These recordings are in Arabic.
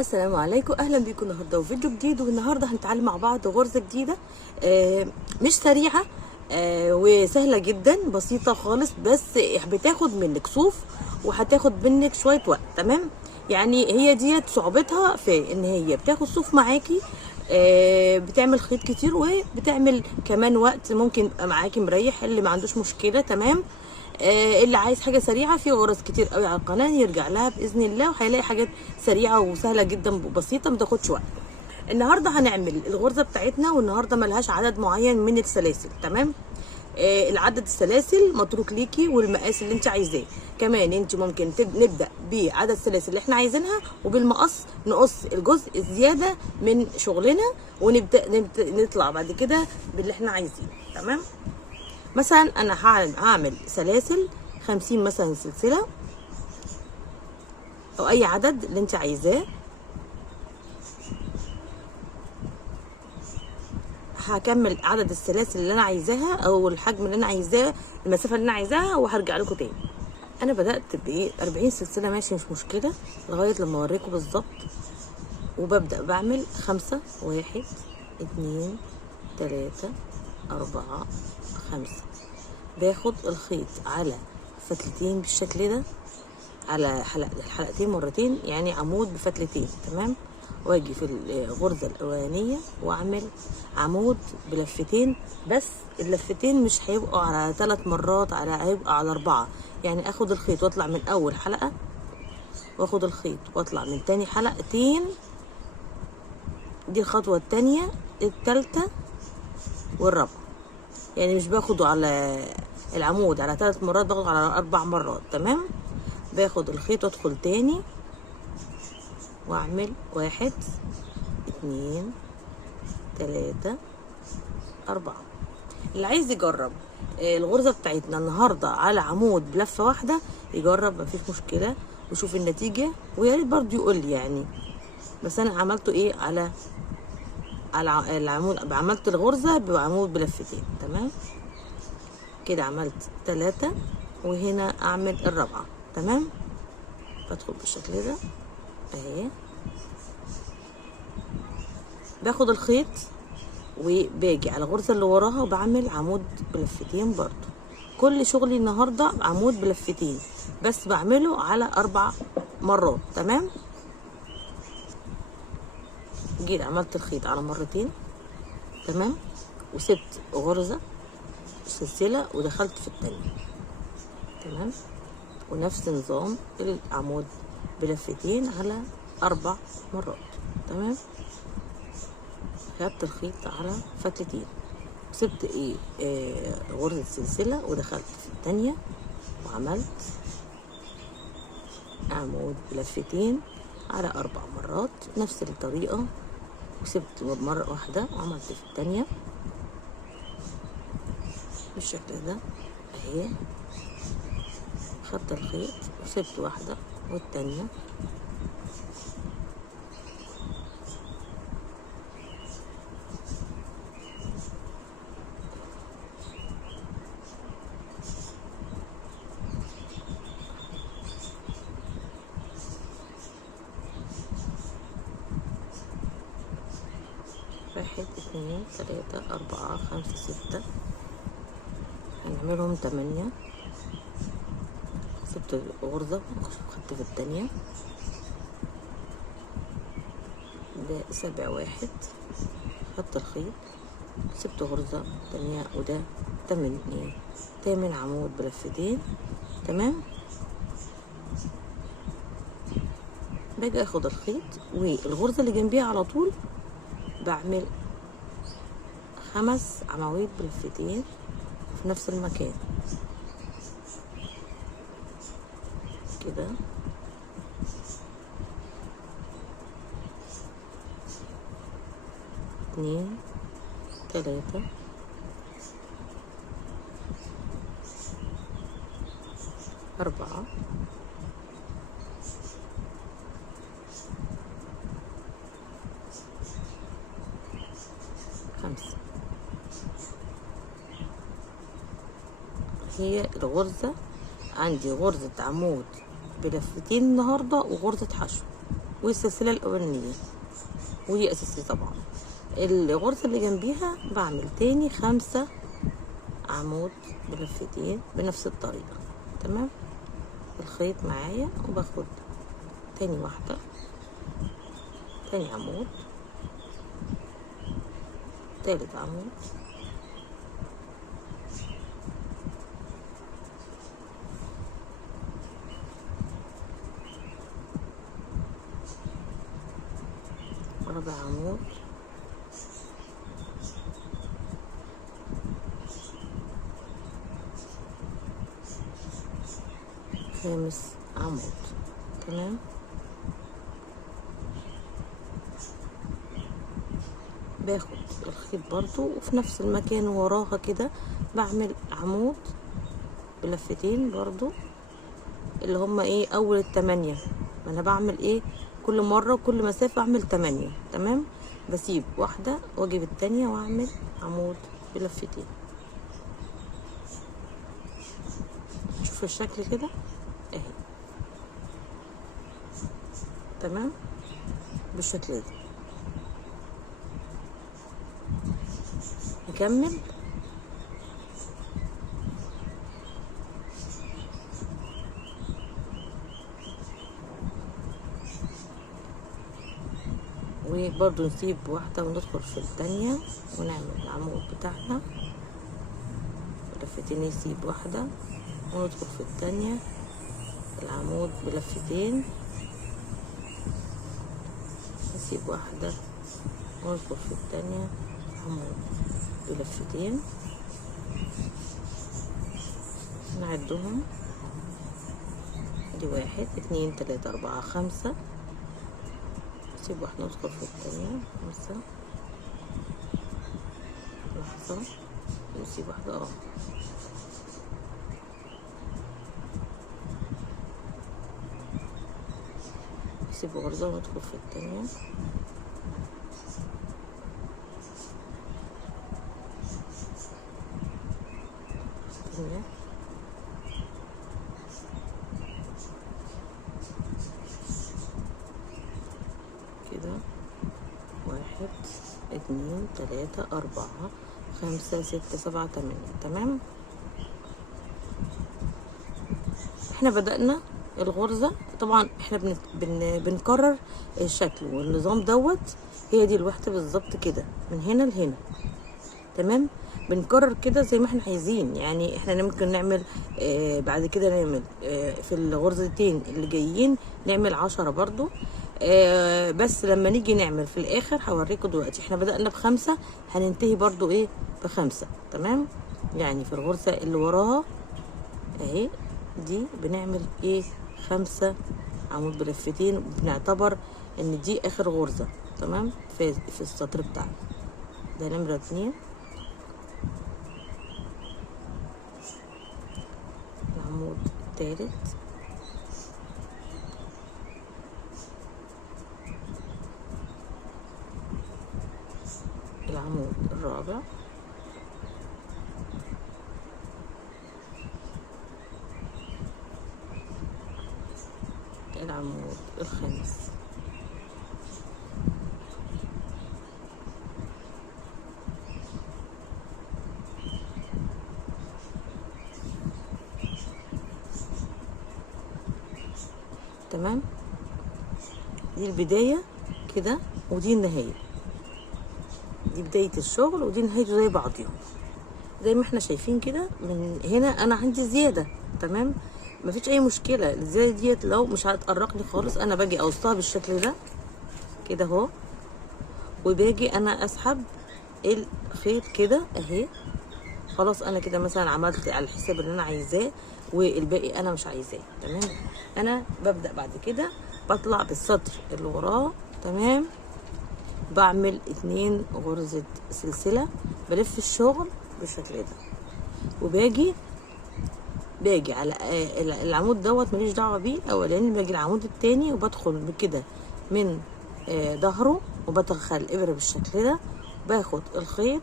السلام عليكم، اهلا بيكم النهارده وفيديو جديد. والنهارده هنتعلم مع بعض غرزه جديده مش سريعه، وسهله جدا، بسيطه خالص، بس بتاخد منك صوف وهتاخد منك شويه وقت. تمام، يعني هي ديت صعوبتها في ان هي بتاخد صوف معاكي، بتعمل خيط كتير، وبتعمل كمان وقت ممكن يبقى معاكي مريح اللي ما عندوش مشكله. تمام، اللي عايز حاجه سريعه، في غرز كتير قوي على القناه يرجع لها باذن الله، وهيلاقي حاجات سريعه وسهله جدا وبسيطه ما تاخدش وقت. النهارده هنعمل الغرزه بتاعتنا، والنهارده ملهاش عدد معين من السلاسل. تمام، العدد السلاسل متروك ليكي والمقاس اللي انت عايزاه. كمان انت ممكن نبدا بعدد السلاسل اللي احنا عايزينها، وبالمقص نقص الجزء الزياده من شغلنا، ونبدا نطلع بعد كده باللي احنا عايزينه. تمام، مثلا انا هعمل سلاسل 50 مثلا سلسله، او اي عدد اللي انت عايزاه. هكمل عدد السلاسل اللي انا عايزاها، او الحجم اللي انا عايزاه، المسافه اللي انا عايزاها، وهرجع لكم تاني. انا بدات ب 40 سلسله، ماشي مش مشكله، لغايه لما اوريكم بالظبط. وببدا بعمل 5 1 2 3 4 5، باخد الخيط على فتلتين بالشكل ده، على حلقتين مرتين، يعني عمود بفتلتين. تمام، واجي في الغرزه الاولانيه واعمل عمود بلفتين، بس اللفتين مش هيبقوا على 3 مرات، هيبقى على 4. يعني اخد الخيط واطلع من اول حلقه، واخد الخيط واطلع من تاني حلقتين. دي الخطوه التانيه، التالته والرابعه. يعني مش باخده على العمود على 3 مرات، باخده على 4 مرات. تمام، باخد الخيط وادخل تاني واعمل 1 2 3 4. اللي عايز يجرب الغرزه بتاعتنا النهارده على عمود بلفه واحده يجرب، مفيش مشكله، وشوف النتيجه، ويا ريت برضه يقول لي يعني. بس انا عملته ايه على العمود، عملت الغرزه بعمود بلفتين. تمام كده، عملت 3، وهنا اعمل الرابعه. تمام، بدخل بالشكل ده اهي، باخد الخيط وباجي على الغرزه اللي وراها وبعمل عمود بلفتين. برضو كل شغلي النهارده عمود بلفتين، بس بعمله على 4 مرات. تمام، جيت عملت الخيط على مرتين. تمام، وسبت غرزه سلسله ودخلت في التانية. تمام، ونفس نظام العمود بلفتين على 4 مرات. تمام، خدت الخيط على فتلتين، سبت غرزة سلسلة ودخلت في التانية، وعملت عمود بلفتين على 4 مرات نفس الطريقة، وسبت مرة واحدة وعملت في التانية بالشكل ده اهي. خدت الخيط وسبت واحدة والتانية، واحد 2 3 4 5 6، هنعملهم 8. سبت غرزة وخدت في التانية، ده 7 1، خدت الخيط سبت غرزة تانية، وده 8 عمود بلفتين. تمام، باجي اخد الخيط والغرزة اللي جنبيها على طول بعمل 5 عواميد بلفتين في نفس المكان كده. اتنين 3 4 5. هي الغرزة عندي غرزة عمود بلفتين النهاردة، وغرزة حشو. والسلسله الاولانيه، ودي اساسيه طبعا. الغرزه اللي جنبيها بعمل تاني 5 عمود بلفتين بنفس الطريقه. تمام. الخيط معايا، وباخد تاني واحده، تاني عمود، تالت عمود، رابع عمود، خامس عمود. تمام. باخد الخيط برضو وفي نفس المكان وراها كده بعمل عمود بلفتين برضو، اللي هما ايه اول ال8. ما انا بعمل ايه كل مرة وكل مسافة اعمل 8. تمام. بسيب واحدة واجيب التانية واعمل عمود بلفتين. شوف الشكل كده اهي. تمام. بالشكل ده نكمل. وبرضو نسيب واحدة وندخل في التانية ونعمل العمود بتاعنا بلفتين، نسيب واحدة وندخل في التانية العمود بلفتين، نسيب واحدة وندخل في التانية عمود بلفتين. نعدهم، دي 1 2 3 4 5. نسيب واحدة ندخل في التانية 5. لحظة، نسيب واحدة نسيب غرزة وندخل في التانية. كده 1 2 3 4 5 6 7 8. تمام. احنا بدأنا الغرزة طبعا، احنا بنكرر الشكل والنظام دوت. هي دي الوحدة بالظبط كده من هنا لهنا. تمام. بنكرر كده زي ما احنا عايزين. يعني احنا ممكن نعمل بعد كده نعمل في الغرزتين اللي جايين نعمل 10 برضو. بس لما نيجي نعمل في الاخر هوريكم دلوقتي. احنا بدأنا ب5 هننتهي برضو ايه ب5. تمام. يعني في الغرزة اللي وراها اهي دي بنعمل ايه 5 عمود بلفتين، وبنعتبر ان دي اخر غرزة. تمام. في السطر بتاعنا ده نمرة 2. العمود الثالث، العمود الرابع، العمود الخامس. تمام. دي البداية كده ودي النهاية. دي بداية الشغل ودي نهايته زي بعضيهم زي ما احنا شايفين كده. من هنا انا عندي زيادة. تمام. مفيش اي مشكلة. الزيادة ديت لو مش هتقرقني خالص انا باجي اوصلها بالشكل ده كده اهو، وباجي انا اسحب الخيط كده اهي. خلاص انا كده مثلا عملت على الحساب اللي انا عايزاه والباقي انا مش عايزاه. تمام. انا ببدأ بعد كده بطلع بالسطر اللي وراه. تمام. بعمل 2 غرزة سلسلة، بلف الشغل بالشكل ده، وباجي على العمود دوت ماليش دعوه بيه اولاني. باجي العمود التاني وبدخل كده من ظهره وبدخل الابره بالشكل ده، باخد الخيط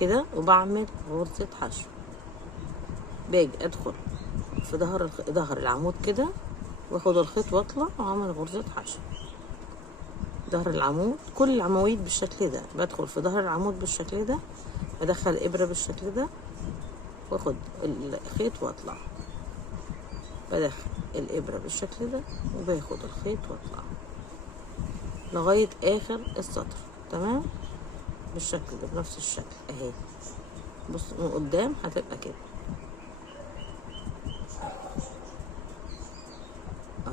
كده وبعمل غرزه حشو. باجي ادخل في ظهر العمود كده واخد الخيط واطلع واعمل غرزة حشو. ظهر العمود، كل العواميد بالشكل ده، بدخل في ظهر العمود بالشكل ده، بدخل ابرة بالشكل ده، واخد الخيط واطلع، بدخل الابرة بالشكل ده وباخد الخيط واطلع لغاية اخر السطر. تمام، بالشكل ده بنفس الشكل اهي. بص من قدام هتبقى كده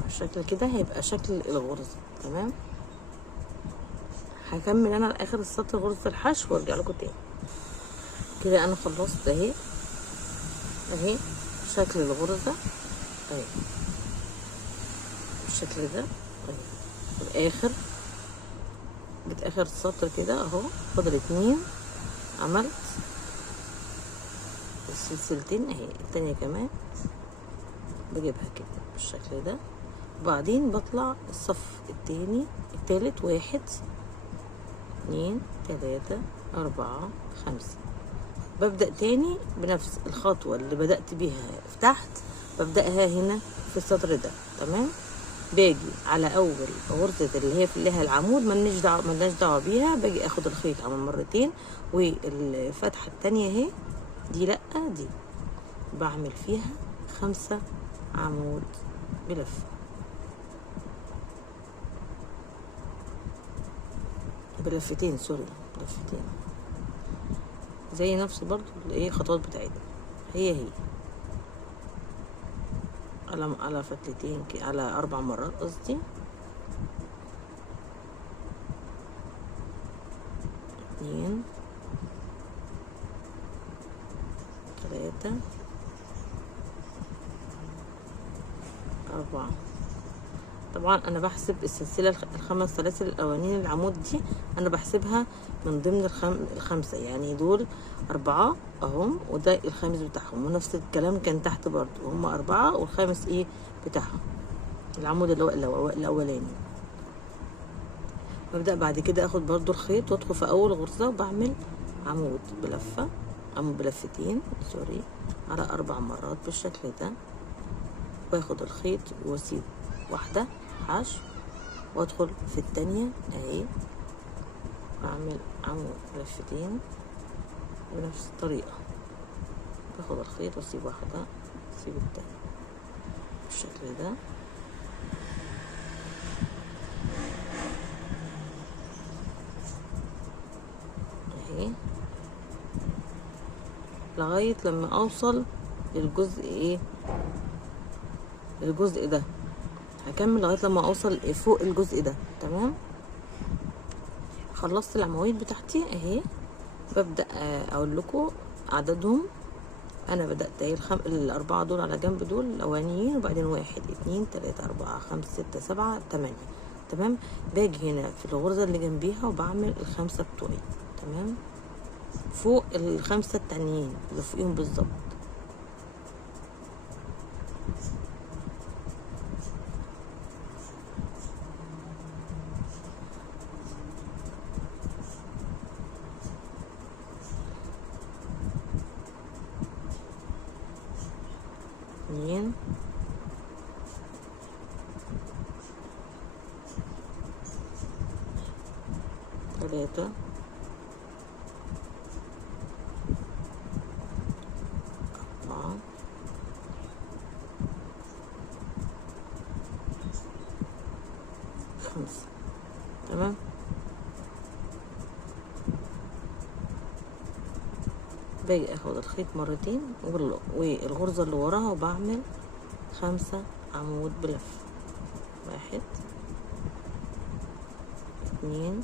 الشكل كده هيبقى شكل الغرزة. تمام، هكمل انا لاخر السطر غرزة الحشو وارجع لكم تاني. كده انا خلصت اهي، اهي شكل الغرزة اهي بالشكل ده اهي. في الاخر جيت اخر السطر كده اهو، فاضل 2، عملت السلسلتين اهي، التانية كمان بجيبها كده بالشكل ده، وبعدين بطلع الصف التاني التالت، 1 2 3 4 5. ببدأ تاني بنفس الخطوة اللي بدأت بيها في تحت، ببدأها هنا في السطر ده. تمام، باجي على اول غرزة اللي هي في لها العمود، ملناش دعوة بيها، باجي اخد الخيط عمل مرتين، والفتحة التانية اهي دي لأ دي بعمل فيها 5 عمود بلفة، بلفتين سوري، بلفتين زي نفس برضو الايه خطوات بتاعتنا، هي على فتلتين على 4 مرات قصدي، 2 3 4. طبعا انا بحسب السلسله ال5 سلاسل الاولانيين العمود دي انا بحسبها من ضمن ال5، يعني دول 4 اهم، وده الخامس بتاعهم، ونفس الكلام كان تحت برضو، هم 4 والخامس ايه بتاعهم العمود اللي هو الاولاني. ببدأ بعد كده اخد برضو الخيط وادخل في اول غرزة وبعمل عمود بلفة، عمود بلفتين سوري، على 4 مرات بالشكل ده، باخد الخيط واسيب واحدة حشو وادخل في التانية اهي، بعمل عمود بلفتين بنفس الطريقة، باخد الخيط واسيب واحدة اسيب التانية بالشكل ده. اهي لغاية لما اوصل للجزء ايه، الجزء ده هكمل لغاية لما اوصل فوق الجزء ده. تمام، خلصت العواميد بتاعتي اهي. ببدأ اقول لكم عددهم، انا بدأت اهي ال4 دول على جنب دول الاولانيين، وبعدين 1 2 3 4 5 6 7 8. تمام، باجي هنا في الغرزة اللي جنبيها وبعمل ال5 بتوعي. تمام، فوق ال5 التانيين اللي فوقيهم بالظبط. اتنين تلاتة أربعة خمسة. تمام، باجي اخد الخيط مرتين والغرزة اللي وراها وبعمل 5 عمود بلف، 1 2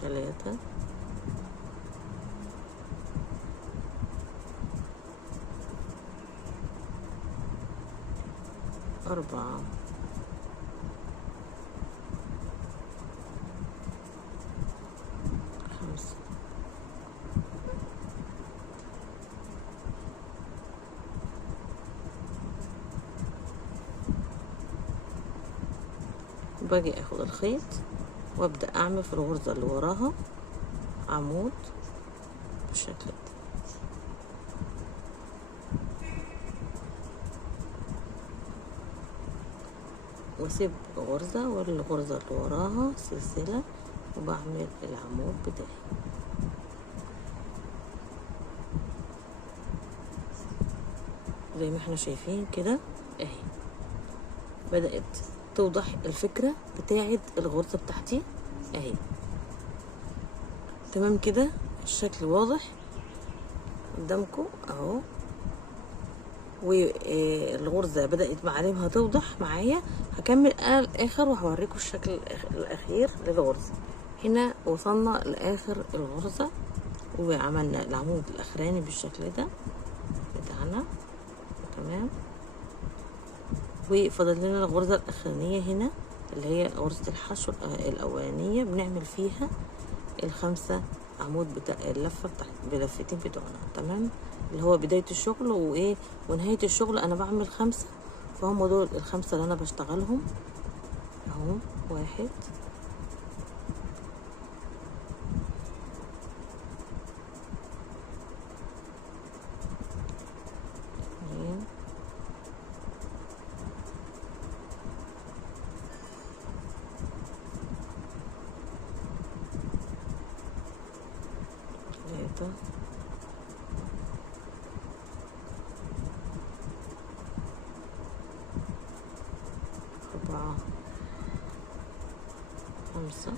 3 4 5. باجي اخد الخيط وابدأ اعمل في الغرزة اللي وراها عمود بالشكل ده. واسيب غرزة والغرزة اللي وراها سلسلة وبعمل العمود بتاعي زي ما احنا شايفين كده اهي. بدأت توضح الفكرة بتاعت الغرزة بتاعتي اهي. تمام كده الشكل واضح قدامكم اهو. والغرزة بدأت معالمها توضح معايا. هكمل انا الاخر وهوريكم الشكل الاخير للغرزة. هنا وصلنا لاخر الغرزة وعملنا العمود الاخراني بالشكل ده بتاعنا تمام. وفضل لنا الغرزة الاخرانية هنا اللي هي غرزة الحشو الاولانية، بنعمل فيها الخمسة عمود بتاع اللفة بتاعت بلفتين بتوعنا تمام، اللي هو بداية الشغل وايه ونهاية الشغل. انا بعمل خمسة، فهم دول الخمسة اللي انا بشتغلهم اهو. واحد اتنين تلاتة أربعة خمسة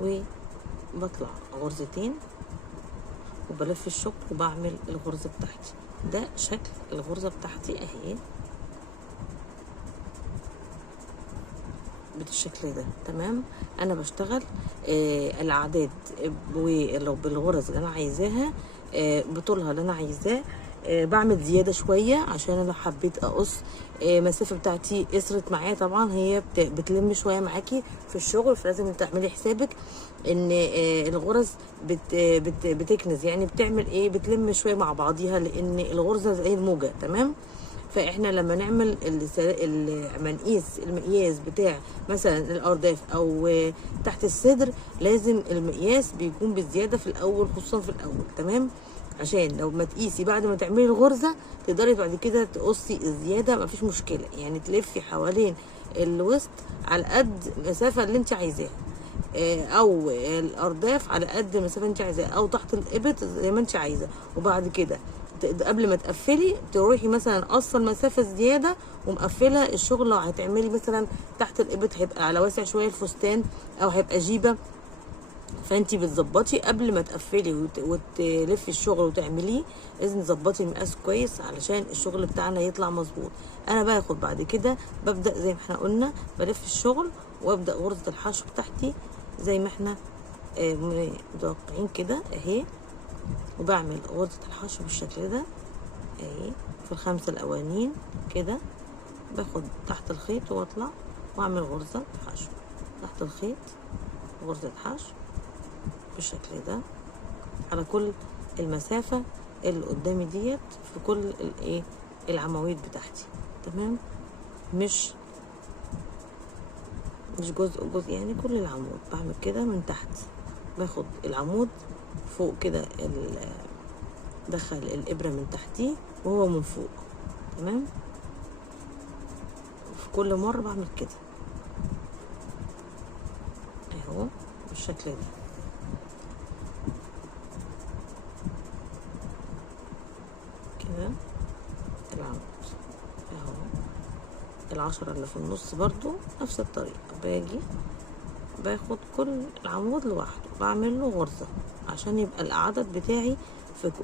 وبطلع غرزتين وبلف الشغل وبعمل الغرزة بتاعتي. ده شكل الغرزة بتاعتي اهي بالشكل ده تمام. انا بشتغل الاعداد ولو بالغرز اللي انا عايزاها بطولها اللي انا عايزاه. بعمل زياده شويه عشان انا حبيت اقص المسافه بتاعتي قصرت معايا. طبعا هي بتلم شويه معاكي في الشغل، فلازم تعملي حسابك ان الغرز بتكنز، يعني بتعمل ايه بتلم شويه مع بعضيها، لان الغرزه زي الموجه تمام. فاحنا لما نعمل المقياس بتاع مثلا الارداف او تحت الصدر، لازم المقياس بيكون بالزياده في الاول، خصوصا في الاول تمام، عشان لو ما تقيسي بعد ما تعملي الغرزه تقدري بعد كده تقصي الزياده مفيش مشكله. يعني تلفي حوالين الوسط على قد المسافه اللي انت عايزاها، او الارداف على قد المسافه اللي انت عايزاها، او تحت الابط زي ما انت عايزه. وبعد كده قبل ما تقفلي تروحي مثلا قصه المسافه زياده ومقفله الشغل. لو هتعملي مثلا تحت الابط هيبقى على واسع شويه الفستان او هيبقى جيبه، فانتي بتظبطي قبل ما تقفلي وتلفي الشغل وتعمليه. لازم تظبطي المقاس كويس علشان الشغل بتاعنا يطلع مظبوط. انا باخد بعد كده ببدا زي ما احنا قلنا بلف الشغل وابدا غرزه الحشو بتاعتي زي ما احنا متوقعين كده اهي، وبعمل غرزه الحشو بالشكل ده اهي في الخمسه الاولانيين كده. باخد تحت الخيط واطلع واعمل غرزه حشو تحت الخيط، غرزه حشو بالشكل ده على كل المسافة اللي قدامي ديت في كل الايه العواميد بتاعتي تمام. مش جزء يعني كل العمود بعمل كده من تحت. باخد العمود فوق كده دخل الابرة من تحتيه وهو من فوق تمام. في كل مرة بعمل كده اهو بالشكل ده كده. العمود اهو العشرة اللي في النص برضو نفس الطريقة، باجي باخد كل العمود لوحده بعمل له غرزة عشان يبقى العدد بتاعي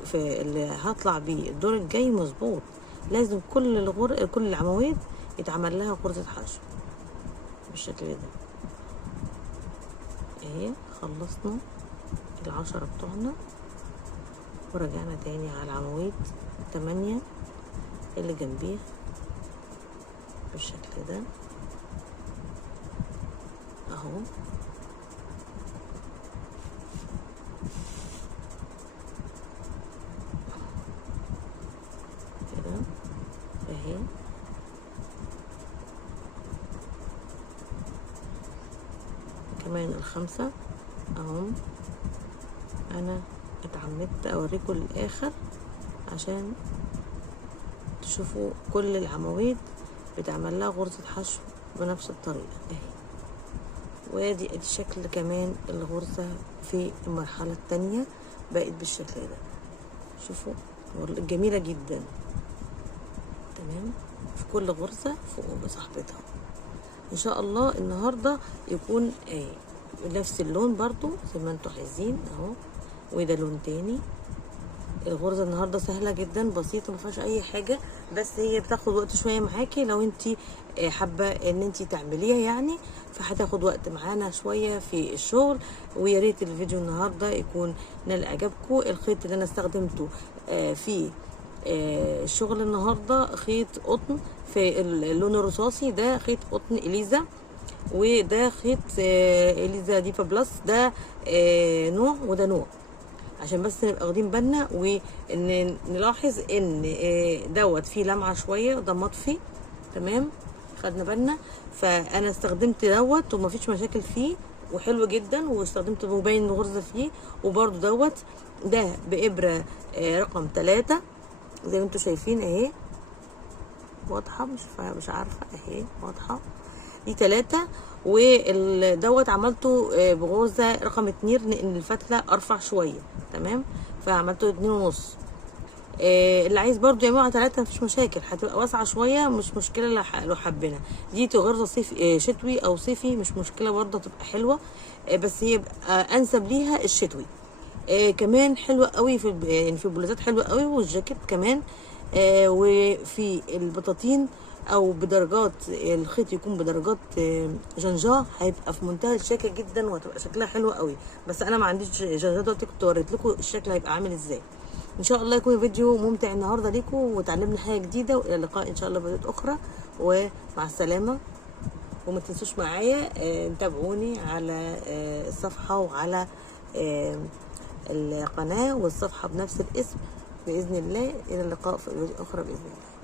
في اللي هطلع بيه الدور الجاي مظبوط. لازم كل العواميد يتعمل لها غرزة حشو بالشكل ده اهي. خلصنا العشرة بتوعنا ورجعنا تاني على العواميد 8 اللي جنبيها بالشكل ده اهو. كده اهي كمان الخمسة اهم. انا اتعمدت اوريكم للاخر عشان تشوفوا كل العواميد بتعمل لها غرزة حشو بنفس الطريقة اهي. وادي شكل كمان الغرزة في المرحلة التانية بقت بالشكل ده، شوفوا جميلة جدا. تمام، في كل غرزة فوق بصاحبتها. ان شاء الله النهاردة يكون نفس اللون برضو زي ما انتوا عايزين اهو. وده لون تاني. الغرزة النهاردة سهلة جدا بسيطة مفيهاش اي حاجة، بس هي بتاخد وقت شوية معاكي لو انتي حابة ان انتي تعمليها يعني، فهتاخد وقت معانا شوية في الشغل. ويا ريت الفيديو النهاردة يكون نال اعجابكم. الخيط اللي انا استخدمته في الشغل النهاردة خيط قطن في اللون الرصاصي، ده خيط قطن اليزا، وده خيط اليزا ديفا بلس، ده نوع وده نوع، عشان بس نبقى واخدين بالنا وان نلاحظ ان دوت فيه لمعه شويه وده مطفي. تمام، خدنا بالنا. فانا استخدمت دوت ومفيش مشاكل فيه وحلو جدا، واستخدمت مبين الغرزه فيه. وبرده دوت ده بابره رقم 3 زي ما انتوا شايفين اهي، واضحه مش عارفه اهي واضحه، دي 3. ودوت عملته بغرزه رقم 2 لان الفتله ارفع شويه. تمام، فعملته 2.5. اللي عايز برضو يعملوا على 3 مفيش مشاكل، هتبقى واسعه شويه مش مشكله لو حبينا. دي غرزه صيفي شتوي او صيفي مش مشكله برضه، تبقى حلوه. بس هي يبقى انسب ليها الشتوي. كمان حلوه قوي في يعني في البلوزات حلوه قوي، والجاكيت كمان. وفي البطاطين او بدرجات الخيط يكون بدرجات جنجاه، هيبقى في منتهى الشياكه جدا وهتبقى شكلها حلو قوي. بس انا ما عنديش جنجاه دلوقتي، كنت وريت لكم الشكل هيبقى عامل ازاي. ان شاء الله يكون فيديو ممتع النهارده ليكم وتعلمنا حاجه جديده، والى اللقاء ان شاء الله فيديوهات اخرى، ومع السلامه. وما تنسوش معايا تابعوني على الصفحه وعلى القناه والصفحه بنفس الاسم باذن الله. الى اللقاء في فيديو اخرى باذن الله.